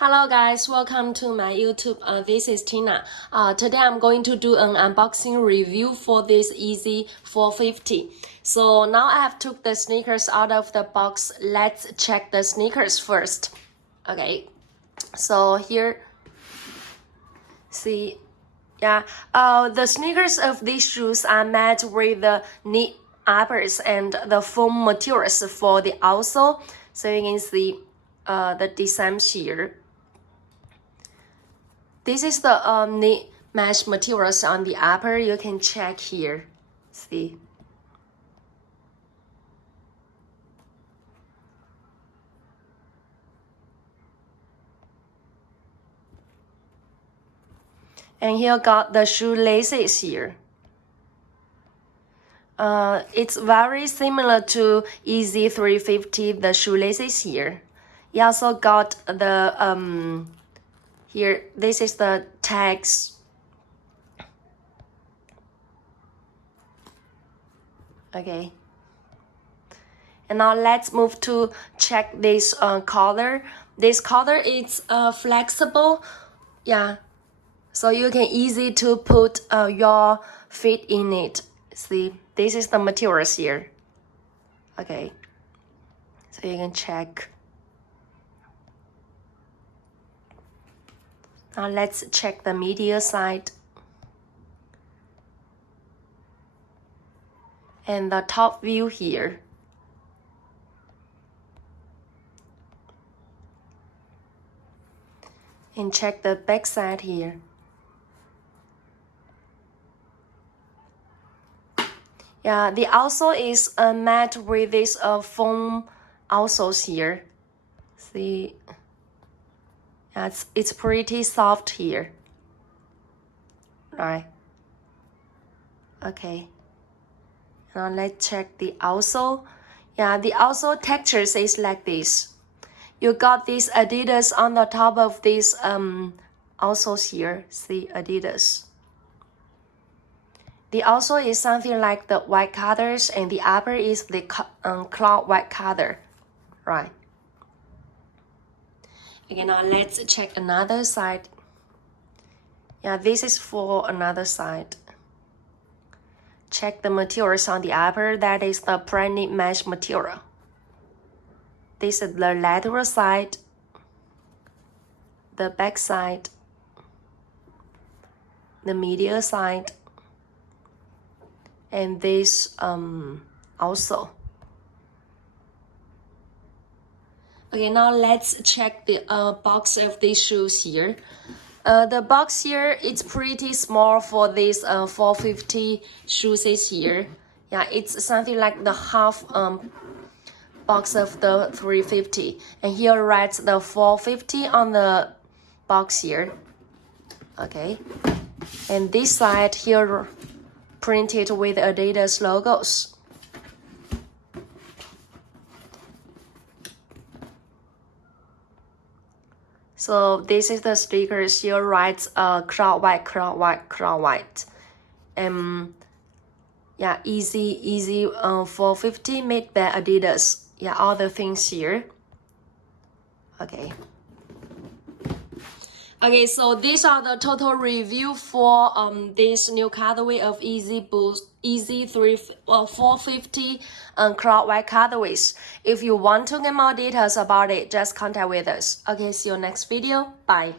Hello guys, welcome to my YouTube. This is Tina. Today I'm going to do an unboxing review for this Yeezy 450. So now I have took the sneakers out of the box. Let's check the sneakers first. Okay, so here, see, yeah, the sneakers of these shoes are made with the knit uppers and the foam materials for the outsole. So you can see the design here. This is the knit mesh materials on the upper. You can check here. See. And here got the shoelaces here. It's very similar to Yeezy 350, the shoelaces here. You also got the here, this is the tags. Okay. And now let's move to check this collar. This collar is flexible. Yeah. So you can easy to put your feet in it. See, this is the materials here. Okay. So you can check. Now let's check the medial side. And the top view here. And check the back side here. Yeah, the outsole is made with this foam outsoles here. See. Yeah, it's pretty soft here. Right. Okay. Now let's check the outsole. Yeah, the outsole textures is like this. You got this Adidas on the top of this outsoles here. See, Adidas. The outsole is something like the white colors, and the upper is the cloud white color. Right. Okay, now let's check another side. Yeah, this is for another side. Check the materials on the upper. That is the pre-knit mesh material. This is the lateral side, the back side, the medial side, and this also. Okay, now let's check the box of these shoes here. The box here, it's pretty small for this 450 shoes here. Yeah, it's something like the half box of the 350. And here writes the 450 on the box here. Okay. And this side here printed with Adidas logos. So this is the stickers. Here writes cloud white, cloud white, cloud white. Yeah, Yeezy 450 made by Adidas. Yeah, all the things here. Okay. Okay, so these are the total review for this new colorway of Yeezy 450 cloud white colorways. If you want to get more details about it, just contact with us. Okay, see you next video. Bye.